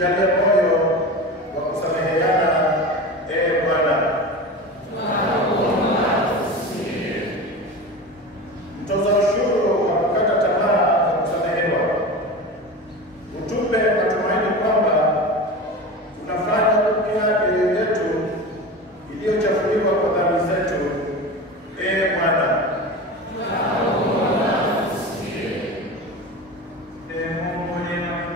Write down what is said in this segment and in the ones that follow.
tujalie moyo wa kusameheana, Bwana. Mtoza ushuru hakukata tamaa za kusamehewa. Utupe matumaini kwamba tunafanya upya mioyo yetu iliyochafuliwa kwa dhambi zetu, Bwana. Mungu mwenye na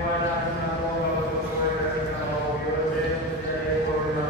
Bwana tunaomba utuokoe katika maovu yote, tujalie kuwa wema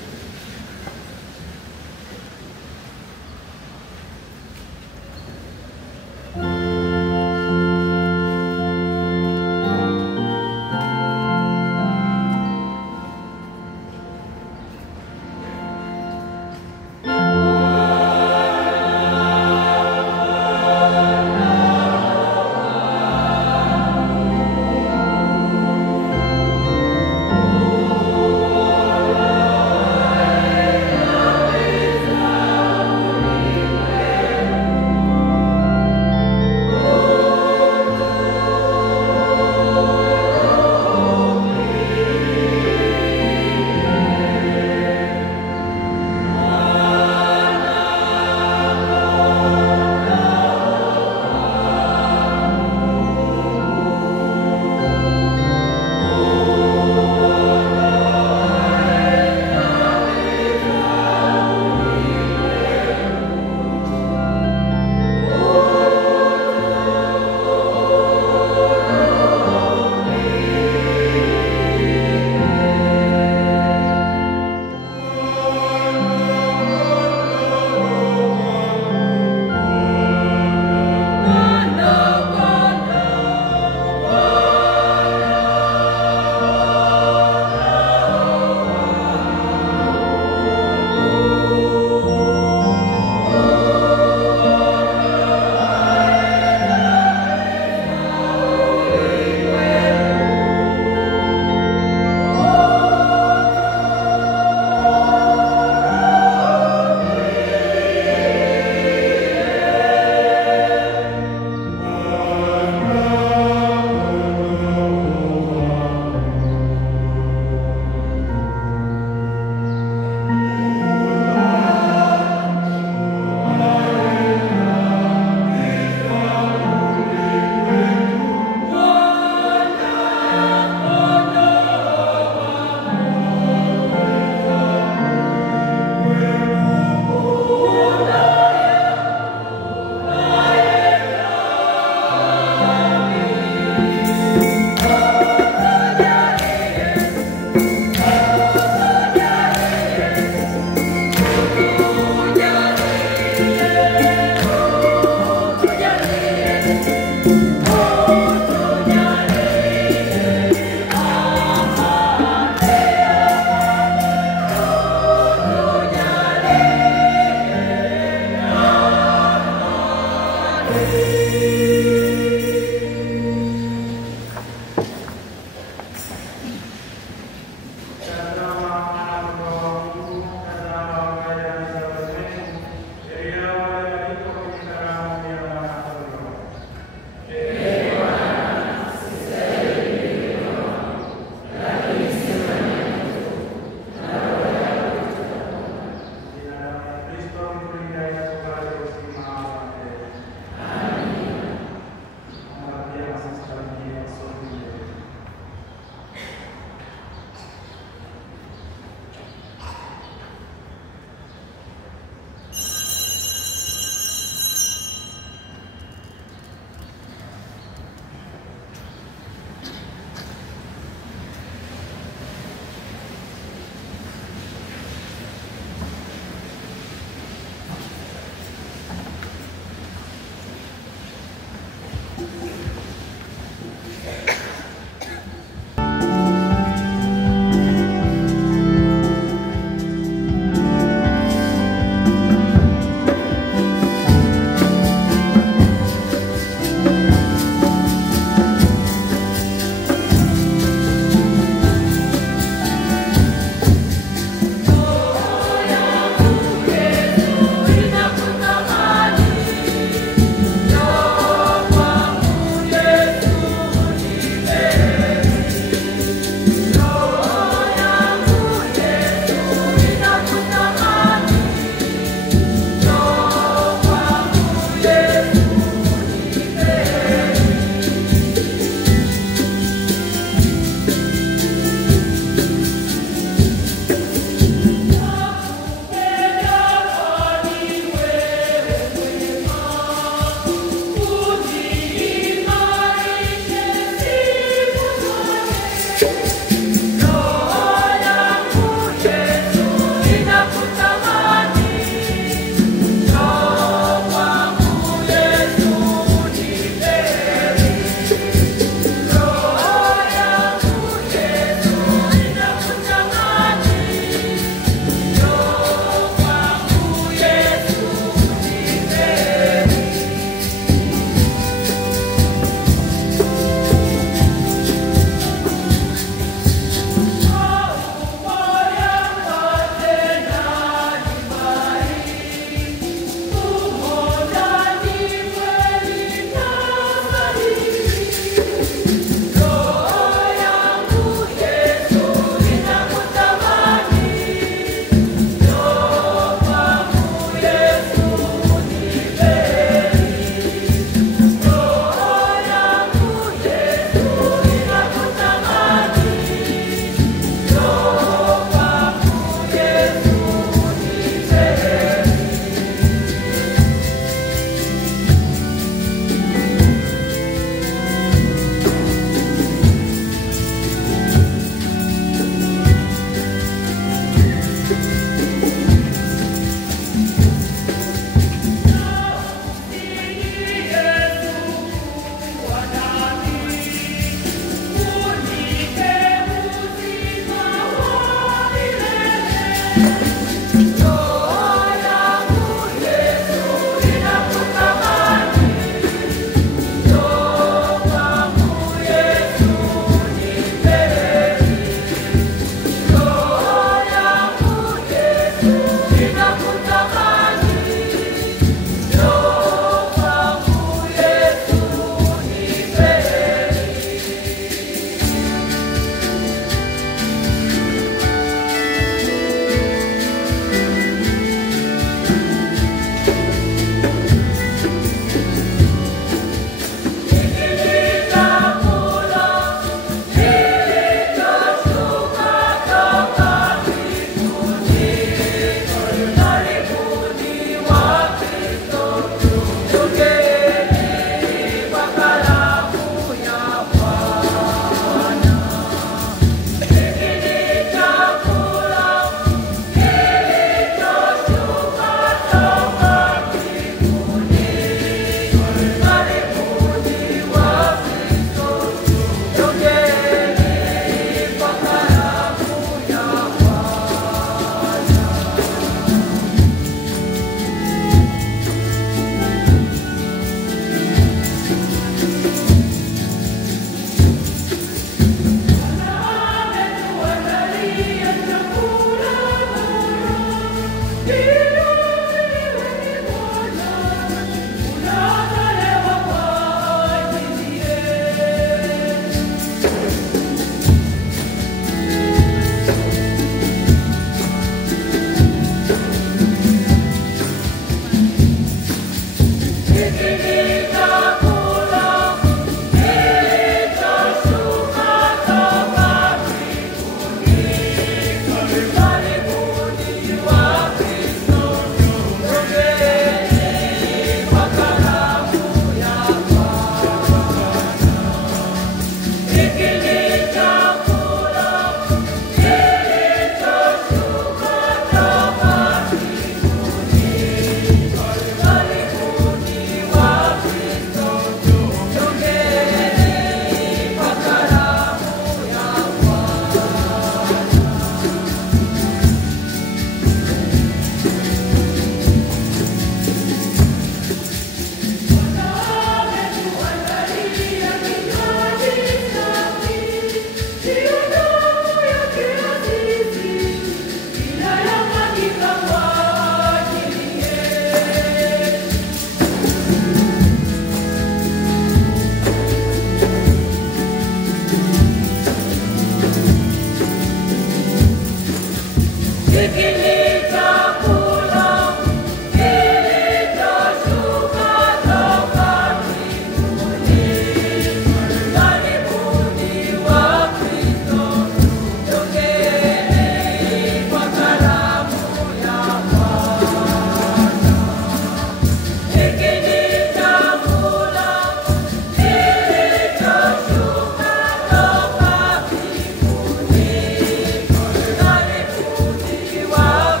Wow.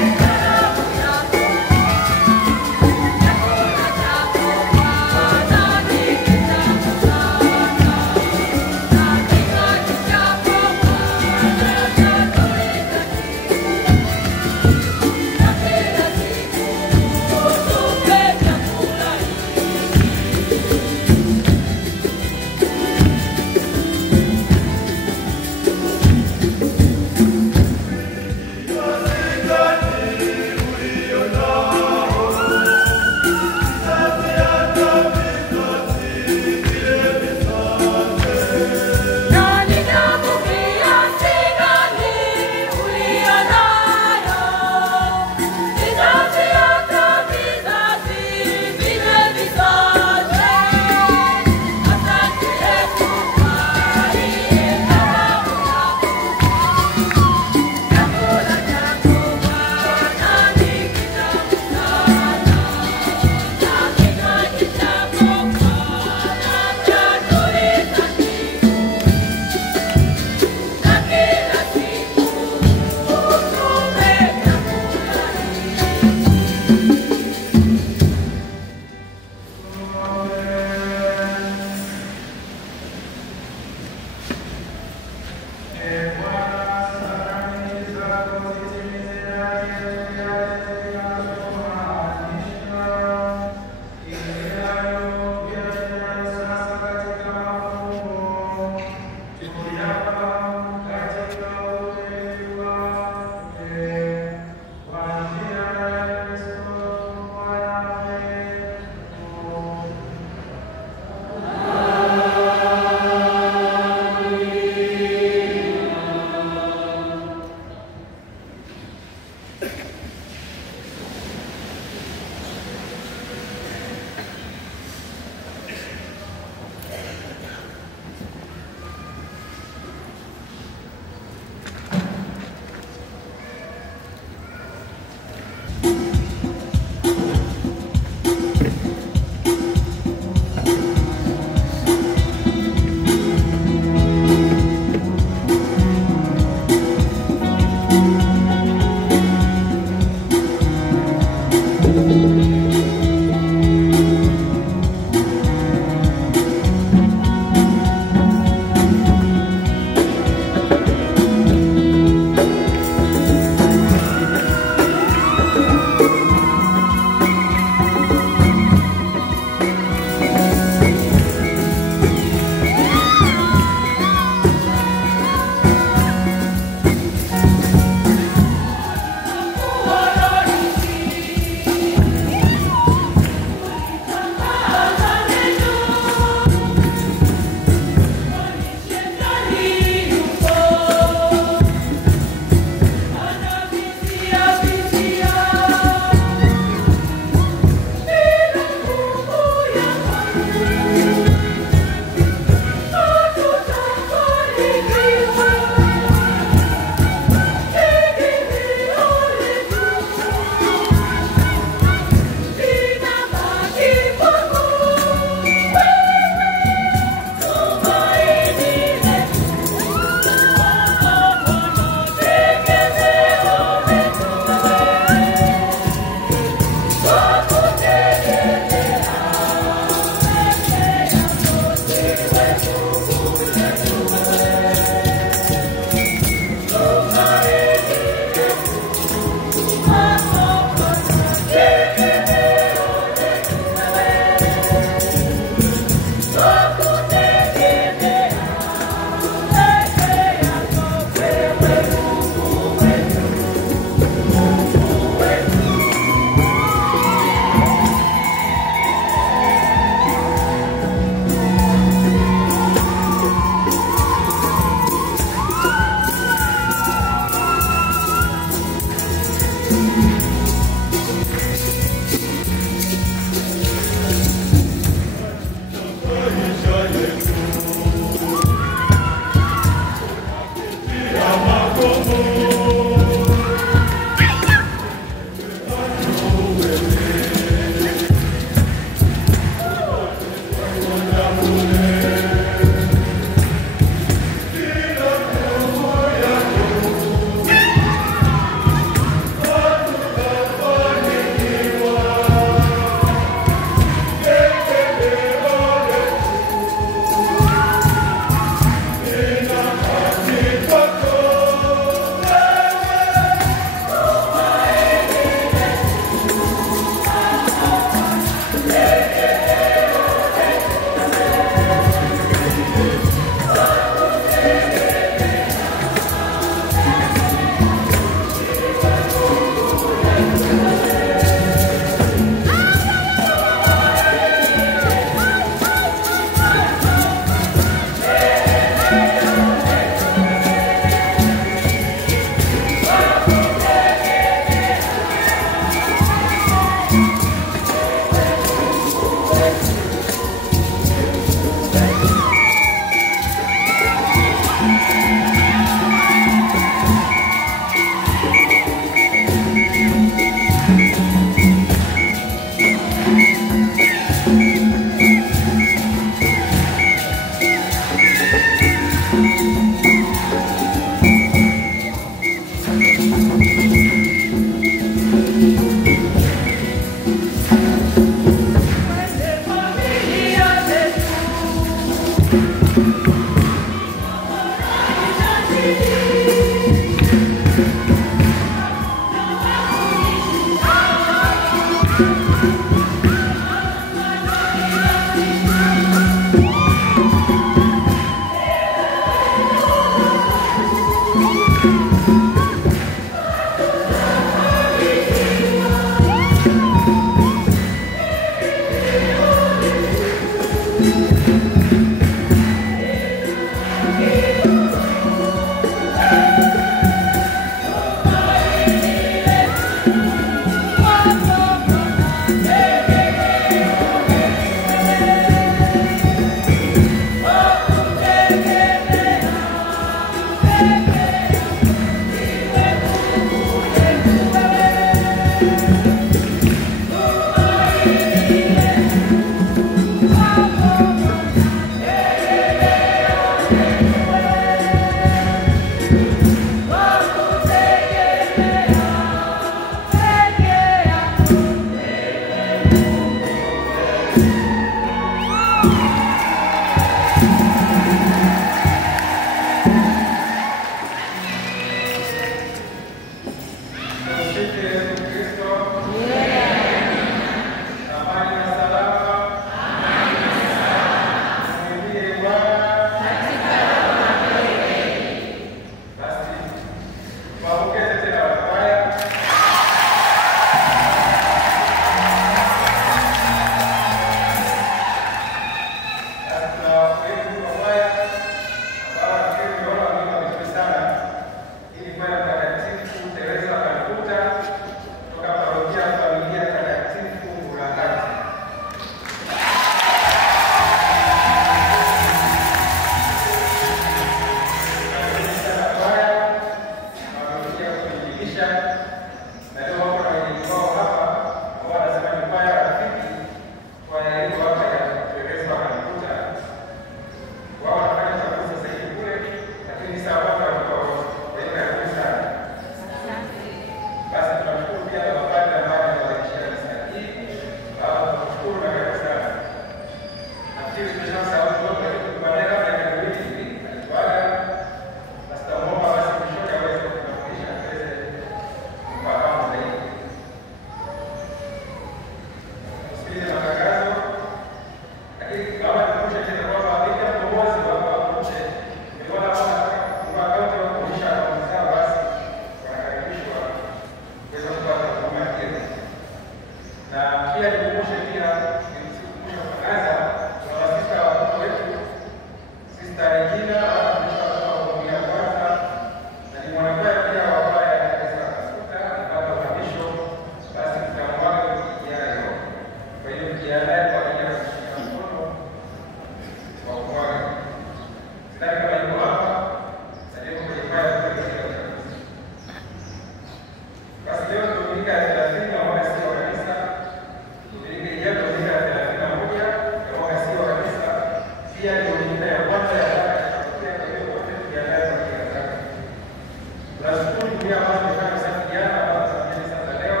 Tunashukuru pia watu wamefanya usafi jana, watu wamefanya sasa leo.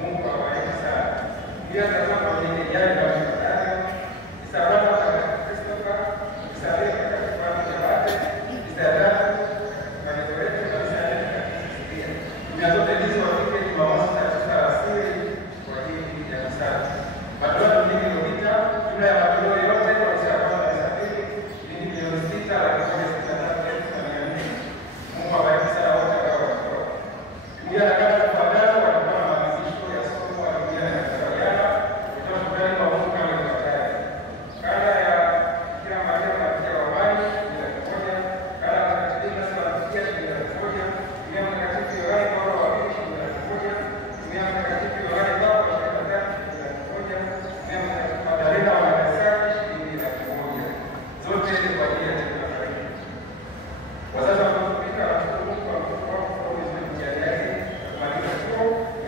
Mungu awabariki sana. Pia tazama kwenye jana na mtandao. Isabana kwa Christopher, Isabela kwa kifani cha wate, Isabela kwa nikoletu na Isabela kwa kisikia. Tumeazote hizo wafike Jumamosi katika asili kwa ajili ya usafi. Madola mjini iliyopita, jumla ya madola yote walishakuwa na Isabeli, shilingi milioni 6,663,400. Mungu awabariki sana wote ambao wanatoa. Pia na kama tufuatao walikuwa na maanzisho ya somo la Biblia na Kiswahili. Kutoa shukrani kwa Mungu kama ifuatavyo. Kanda ya kila mahali na pia wawani bila kimoja, kanda ya mtakatifu na sala pia bila kimoja, pia mtakatifu Yohane Paulo wa pili bila kimoja, pia mtakatifu Yohane Paulo wa tatu bila kimoja, pia mtakatifu Magdalena wa Nagasaki bila kimoja. Zote ni kwa ajili ya chakula cha wazazi wanaotumika na Mungu kwa mtoto wao kwa vizuri mjani yake kumaliza chuo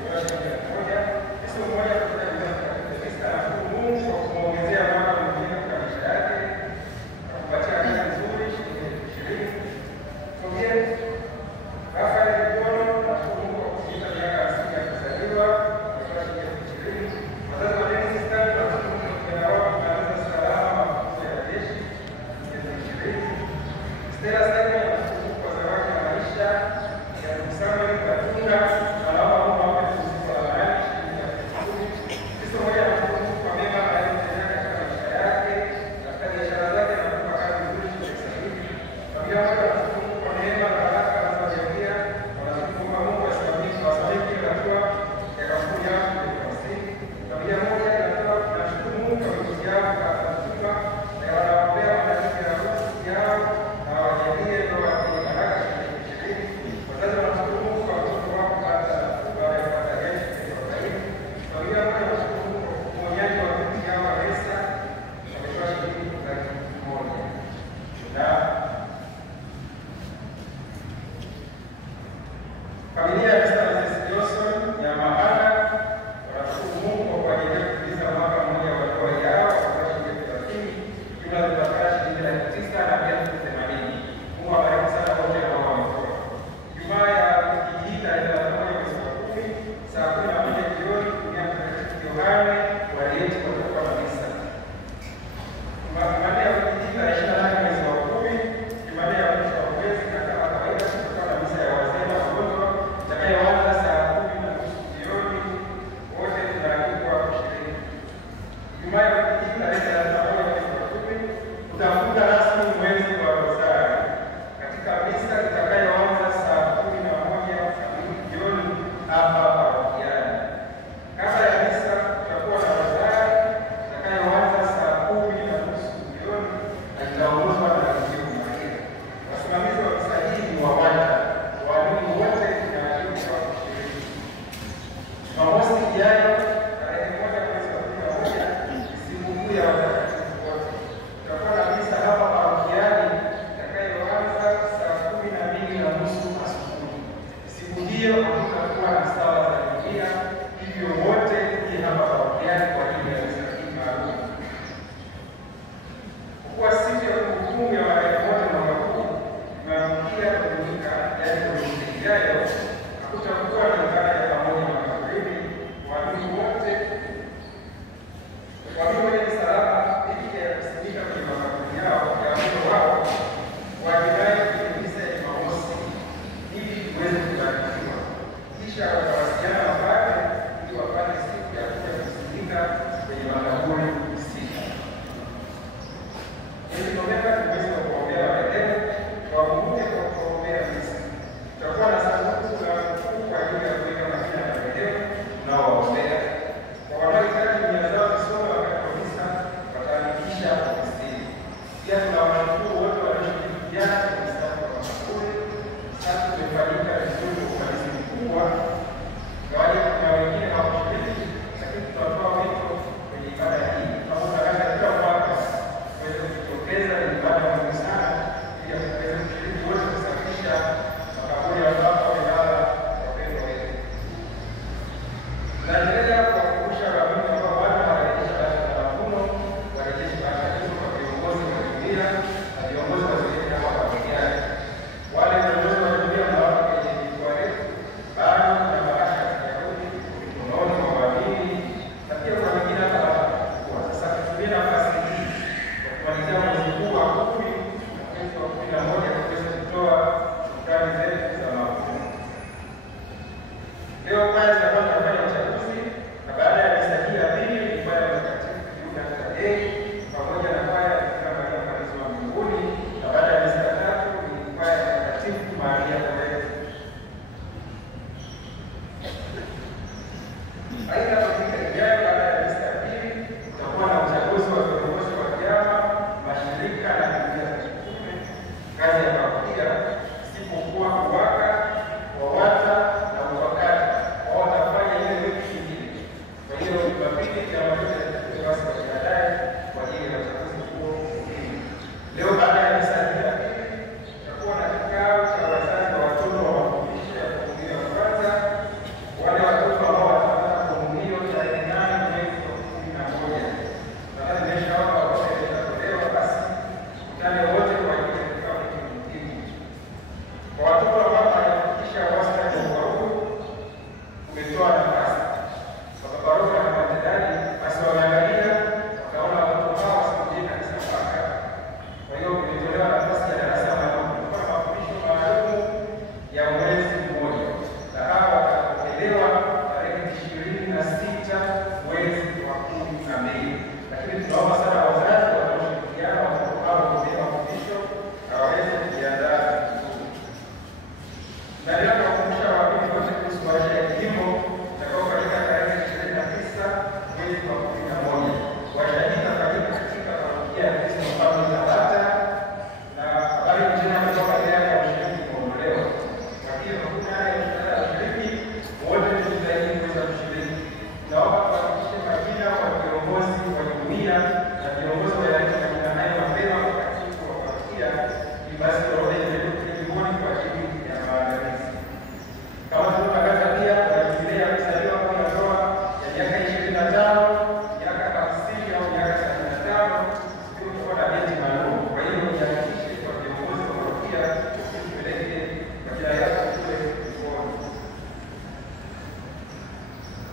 kwa shilingi 1,000. Yesu mmoja katika vizazi vya Kristo anashukuru Mungu kwa kumwongezea mwaka mwingine katika maisha yake na kupatia kazi nzuri shilingi 20,000. Sogea Rafael Mkono anashukuru Mungu kwa kutimiza miaka 50 ya kuzaliwa kwa shilingi 20,000. Wazazi wa Dennis Stanley wanashukuru Mungu kwa kijana wao kumaliza salama mafunzo ya jeshi shilingi 20,000. Stella Stella anashukuru kwa zawadi ya maisha ya Samuel Katunga na naomba Mungu awape pumziko la amani shilingi 10,000. Kristo mmoja anashukuru kwa mema aliyotendea katika maisha yake, katika biashara zake na kupa kazi nzuri shilingi 70,000. Familia moja anashukuru kwa neema na baraka anazojalia, wanashukuru kwa Mungu awasimamie kila hatua ya kampuni yao shilingi 50,000. Familia moja inashukuru Mungu kwa mikosi yao kwa mzima na wanaombea maandalizi ya harusi yao na wajalie ndoa yenye baraka shilingi 20,000. Wazazi wanashukuru Mungu kwa mtoto wao baada ya kupata Yesu shilingi 40,000. Familia moja wanashukuru Mungu kwa uponyaji wa binti yao Alesa wametoa shilingi 100,000. Na familia ya Mr. Johnson ya Mahana wanashukuru Mungu kwa kuwajalia kutimiza mwaka mmoja wa ndoa yao kwa shilingi 30,000. Jumla zitapata shilingi 900,000 na 80,000. Mungu awabariki sana wote ambao wametoa. Jumaa ya kijita itaanza mwezi wa 10 saa 11 jioni kutumia mtakatifu Yohane walieti watakuwa na misa. Jumanne ya kijita 28 mwezi wa 10, Jumanne ya mwisho wa mwezi na kama kawaida tutakuwa na misa ya wazee na wagonjwa itakayoanza saa 10:30 jioni. Wote tunaalikwa kushiriki. Jumaa ya kijita 31 mwezi wa 10 tutafunga rasmi mwezi wa Rozari katika misa itakayoanza saa 11 kamili jioni hapa parokiani. Kabla ya misa tutakuwa na Rozari itakayoanza saa 10:30 jioni na itaongozwa na Mtakatifu Maria. Wasimamizi wa misa hii ni wawanja, waamini wote tunaalikwa kushiriki. Jumamosi ijayo tarehe 1 mwezi wa 11 ni sikukuu ya watakatifu wote. Tutakuwa na misa hapa parokiani itakayoanza saa 12:30 asubuhi. Siku hiyo hakutakuwa na sala za Biblia, hivyo wote tuje hapa parokiani kwa ajili ya misa hii maalum. Kwa siku ya kumbukumbu ya marehemu wote mwaka huu tumeamkia Dominika, yaani Dominika ijayo, hakutakuwa na ibada ya pamoja makaburini. Waamini wote wenye misalaba licha ya kusimika kwenye makaburi yao ya watoto wao wajiandae kwenye misa ya Jumamosi ili tuweze kubarikiwa. Kisha watawasiliana na padre ili wapate siku ya kuja kusimika kwenye makaburi husika. Ili Novemba ni mwezi wa kuombea marehemu, wakumbuke kwa kuombea misa. Tutakuwa na sanduku la Mungu kwa ajili ya Naendelea kuwakumbusha waamini wote kuhusu maisha ya kilimo utakaofanyika tarehe 29 mwezi wa 11. Warsha hii itafanyika katika parokia ya Kristo Mfalme Tabata, na habari njema ni kwamba idadi ya ushiriki imeondolewa. Kwa hiyo hakuna haja ya kutaka ushiriki, wote tujitahidi kuweza kushiriki. Naomba tuhakikishe majina wa viongozi wa jumuiya na viongozi wa yale majina hayo mapema wakati wa parokia, ili basi orodha iwekwe jimboni kwa ajili ya maandalizi. Kama tulivyotangaza pia kuna jubilei ya kuzaliwa kwa ndoa ya miaka 25, miaka 50 au miaka 75, sio kuwa na beti maalum. Kwa hiyo jihakikishe kwa viongozi wa parokia tupeleke majina yako kule mkoani.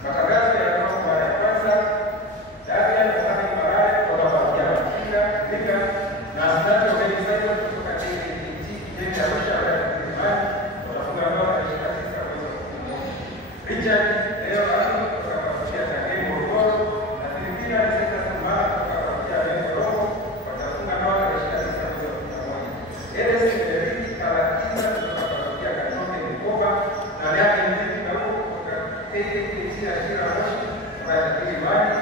Matangazo ya mara ya kwanza, Daniel Mfano Marare kutoka parokia ya Mkinga na askari organizer kutoka KKKT Kijiji cha Arusha ya Kilimani watafunga ndoa tarehe 29 mwezi wa 11. Richard Leo Aki kutoka parokia ya Tangeni Morogoro na Filipina Niseta Sumara kutoka parokia ya Morogoro watafunga ndoa tarehe 29 mwezi wa 11. Eres Eriki Kalakiza kutoka parokia ya Kanyoke Mkoba na Yake Mtiki Karuku kutoka KKKT ya Shira Moshi kwa Kilimani